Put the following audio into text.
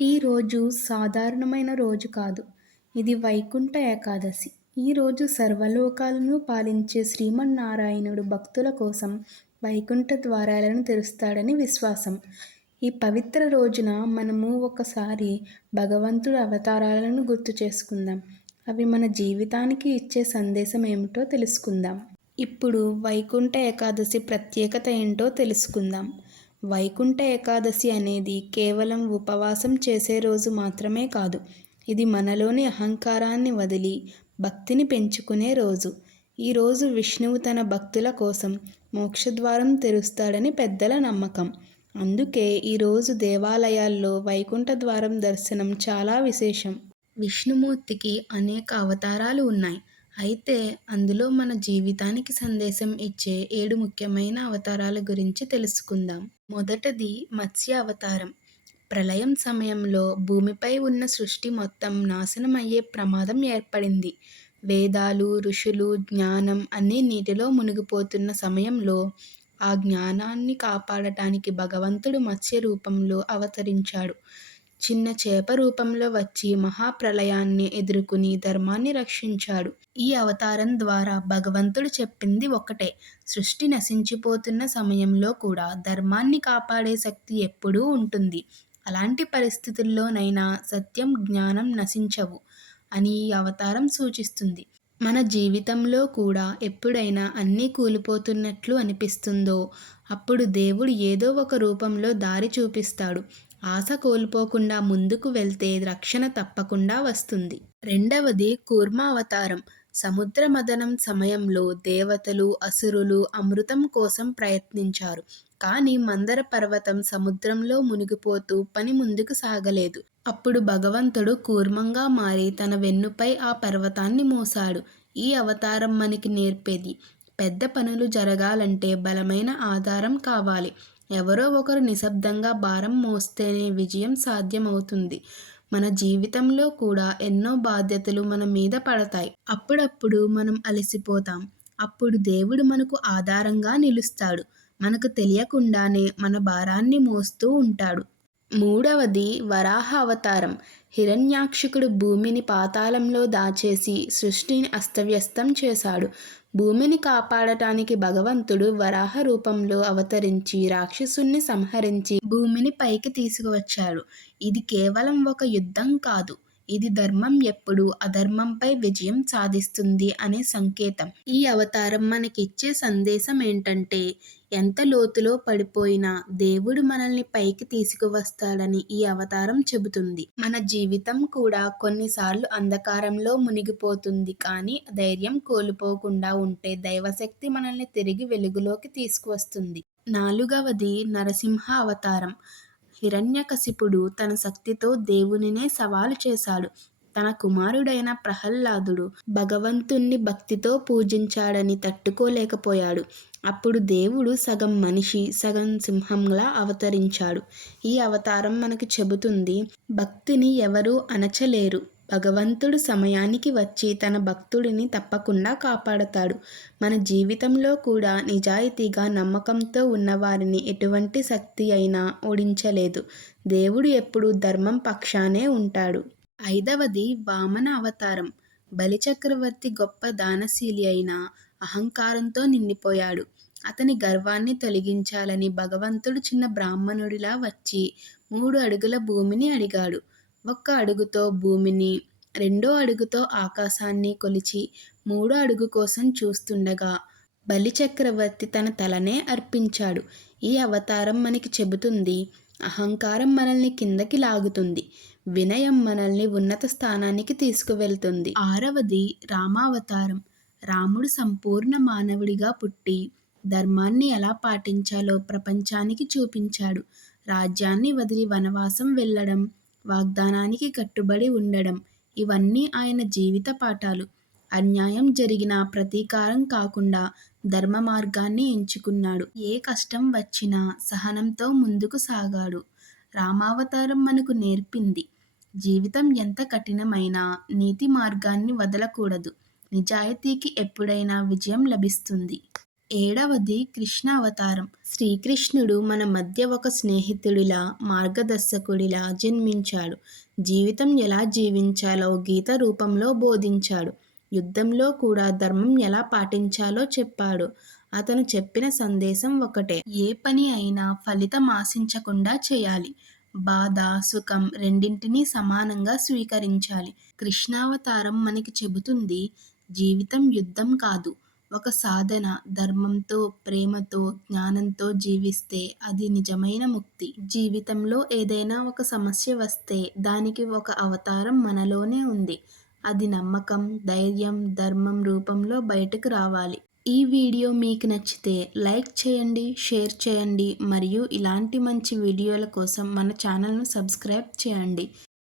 ఈ రోజు సాధారణమైన రోజు కాదు. ఇది వైకుంఠ ఏకాదశి. ఈ రోజు సర్వలోకాలను పాలించే శ్రీమన్నారాయణుడు భక్తుల కోసం వైకుంఠ ద్వారాలను తెరుస్తాడని విశ్వాసం. ఈ పవిత్ర రోజున మనము ఒకసారి భగవంతుడి అవతారాలను గుర్తు చేసుకుందాం. అవి మన జీవితానికి ఇచ్చే సందేశం ఏమిటో తెలుసుకుందాం. ఇప్పుడు వైకుంఠ ఏకాదశి ప్రత్యేకత ఏంటో తెలుసుకుందాం. వైకుంఠ ఏకాదశి అనేది కేవలం ఉపవాసం చేసే రోజు మాత్రమే కాదు. ఇది మనలోని అహంకారాన్ని వదిలి భక్తిని పెంచుకునే రోజు. ఈరోజు విష్ణువు తన భక్తుల కోసం మోక్షద్వారం తెరుస్తాడని పెద్దల నమ్మకం. అందుకే ఈరోజు దేవాలయాల్లో వైకుంఠ ద్వారం దర్శనం చాలా విశేషం. విష్ణుమూర్తికి అనేక అవతారాలు ఉన్నాయి. అయితే అందులో మన జీవితానికి సందేశం ఇచ్చే 7 ముఖ్యమైన అవతారాల గురించి తెలుసుకుందాం. మొదటది మత్స్య అవతారం. ప్రళయం సమయంలో భూమిపై ఉన్న సృష్టి మొత్తం నాశనం అయ్యే ప్రమాదం ఏర్పడింది. వేదాలు, ఋషులు, జ్ఞానం అన్నీ నీటిలో మునిగిపోతున్న సమయంలో ఆ జ్ఞానాన్ని కాపాడటానికి భగవంతుడు మత్స్య రూపంలో అవతరించాడు. చిన్న చేప రూపంలో వచ్చి మహాప్రళయాన్ని ఎదుర్కొని ధర్మాన్ని రక్షించాడు. ఈ అవతారం ద్వారా భగవంతుడు చెప్పింది ఒక్కటే: సృష్టి నశించిపోతున్న సమయంలో కూడా ధర్మాన్ని కాపాడే శక్తి ఎప్పుడూ ఉంటుంది. అలాంటి పరిస్థితుల్లోనైనా సత్యం, జ్ఞానం నశించవు అని ఈ అవతారం సూచిస్తుంది. మన జీవితంలో కూడా ఎప్పుడైనా అన్నీ కూలిపోతున్నట్లు అనిపిస్తుందో అప్పుడు దేవుడు ఏదో ఒక రూపంలో దారి చూపిస్తాడు. ఆశ కోల్పోకుండా ముందుకు వెళ్తే రక్షణ తప్పకుండా వస్తుంది. రెండవది కూర్మ అవతారం. సముద్ర మథనం సమయంలో దేవతలు, అసురులు అమృతం కోసం ప్రయత్నించారు. కానీ మందర పర్వతం సముద్రంలో మునిగిపోతూ పని ముందుకు సాగలేదు. అప్పుడు భగవంతుడు కూర్మంగా మారి తన వెన్నుపై ఆ పర్వతాన్ని మోసాడు. ఈ అవతారం మనకి నేర్పేది: పెద్ద పనులు జరగాలంటే బలమైన ఆధారం కావాలి. ఎవరో ఒకరు నిశ్శబ్దంగా భారం మోస్తేనే విజయం సాధ్యమవుతుంది. మన జీవితంలో కూడా ఎన్నో బాధ్యతలు మన మీద పడతాయి. అప్పుడప్పుడు మనం అలసిపోతాం. అప్పుడు దేవుడు మనకు ఆధారంగా నిలుస్తాడు. మనకు తెలియకుండానే మన భారాన్ని మోస్తూ ఉంటాడు. మూడవది వరాహ అవతారం. హిరణ్యాక్షకుడు భూమిని పాతాళంలో దాచేసి సృష్టిని అస్తవ్యస్తం చేశాడు. భూమిని కాపాడటానికి భగవంతుడు వరాహ రూపంలో అవతరించి రాక్షసుణ్ణి సంహరించి భూమిని పైకి తీసుకువచ్చాడు. ఇది కేవలం ఒక యుద్ధం కాదు. ఇది ధర్మం ఎప్పుడూ అధర్మంపై విజయం సాధిస్తుంది అనే సంకేతం. ఈ అవతారం మనకిచ్చే సందేశం ఏంటంటే, ఎంత లోతులో పడిపోయినా దేవుడు మనల్ని పైకి తీసుకువస్తాడని ఈ అవతారం చెబుతుంది. మన జీవితం కూడా కొన్నిసార్లు అంధకారంలో మునిగిపోతుంది. కానీ ధైర్యం కోల్పోకుండా ఉంటే దైవశక్తి మనల్ని తిరిగి వెలుగులోకి తీసుకువస్తుంది. నాలుగవది నరసింహ అవతారం. హిరణ్యకశిపుడు తన శక్తితో దేవునినే సవాలు చేశాడు. తన కుమారుడైన ప్రహ్లాదుడు భగవంతుణ్ణి భక్తితో పూజించాడని తట్టుకోలేకపోయాడు. అప్పుడు దేవుడు సగం మనిషి, సగం సింహంలా అవతరించాడు. ఈ అవతారం మనకు చెబుతుంది: భక్తిని ఎవరూ అణచలేరు. భగవంతుడు సమయానికి వచ్చి తన భక్తుడిని తప్పకుండా కాపాడతాడు. మన జీవితంలో కూడా నిజాయితీగా, నమ్మకంతో ఉన్నవారిని ఎటువంటి శక్తి అయినా ఓడించలేదు. దేవుడు ఎప్పుడూ ధర్మం పక్షానే ఉంటాడు. ఐదవది వామన అవతారం. బలిచక్రవర్తి గొప్ప దానశీలి అయినా అహంకారంతో నిండిపోయాడు. అతని గర్వాన్ని తొలగించాలని భగవంతుడు చిన్న బ్రాహ్మణుడిలా వచ్చి 3 అడుగుల భూమిని అడిగాడు. 1 అడుగుతో భూమిని, 2 అడుగుతో ఆకాశాన్ని కొలిచి 3 అడుగు కోసం చూస్తుండగా బలిచక్రవర్తి తన తలనే అర్పించాడు. ఈ అవతారం మనకి చెబుతుంది: అహంకారం మనల్ని కిందకి లాగుతుంది, వినయం మనల్ని ఉన్నత స్థానానికి తీసుకువెళ్తుంది. ఆరవది రామావతారం. రాముడు సంపూర్ణ మానవుడిగా పుట్టి ధర్మాన్ని ఎలా పాటించాలో ప్రపంచానికి చూపించాడు. రాజ్యాన్ని వదిలి వనవాసం వెళ్ళడం, వాగ్దానానికి కట్టుబడి ఉండడం, ఇవన్నీ ఆయన జీవిత పాఠాలు. అన్యాయం జరిగినా ప్రతీకారం కాకుండా ధర్మ మార్గాన్ని ఎంచుకున్నాడు. ఏ కష్టం వచ్చినా సహనంతో ముందుకు సాగాడు. రామావతారం మనకు నేర్పింది: జీవితం ఎంత కఠినమైనా నీతి మార్గాన్ని వదలకూడదు. నిజాయితీకి ఎప్పుడైనా విజయం లభిస్తుంది. ఏడవది కృష్ణ అవతారం. శ్రీకృష్ణుడు మన మధ్య ఒక స్నేహితుడిలా, మార్గదర్శకుడిలా జన్మించాడు. జీవితం ఎలా జీవించాలో గీత రూపంలో బోధించాడు. యుద్ధంలో కూడా ధర్మం ఎలా పాటించాలో చెప్పాడు. అతను చెప్పిన సందేశం ఒకటే, ఏ పని అయినా ఫలితం ఆశించకుండా చేయాలి. బాధ, సుఖం రెండింటినీ సమానంగా స్వీకరించాలి. కృష్ణావతారం మనకి చెబుతుంది, జీవితం యుద్ధం కాదు, ఒక సాధన. ధర్మంతో, ప్రేమతో, జ్ఞానంతో జీవిస్తే అది నిజమైన ముక్తి. జీవితంలో ఏదైనా ఒక సమస్య వస్తే దానికి ఒక అవతారం మనలోనే ఉంది. అది నమ్మకం, ధైర్యం, ధర్మం రూపంలో బయటకు రావాలి. ఈ వీడియో మీకు నచ్చితే లైక్ చేయండి, షేర్ చేయండి మరియు ఇలాంటి మంచి వీడియోల కోసం మన ఛానల్ను సబ్స్క్రైబ్ చేయండి.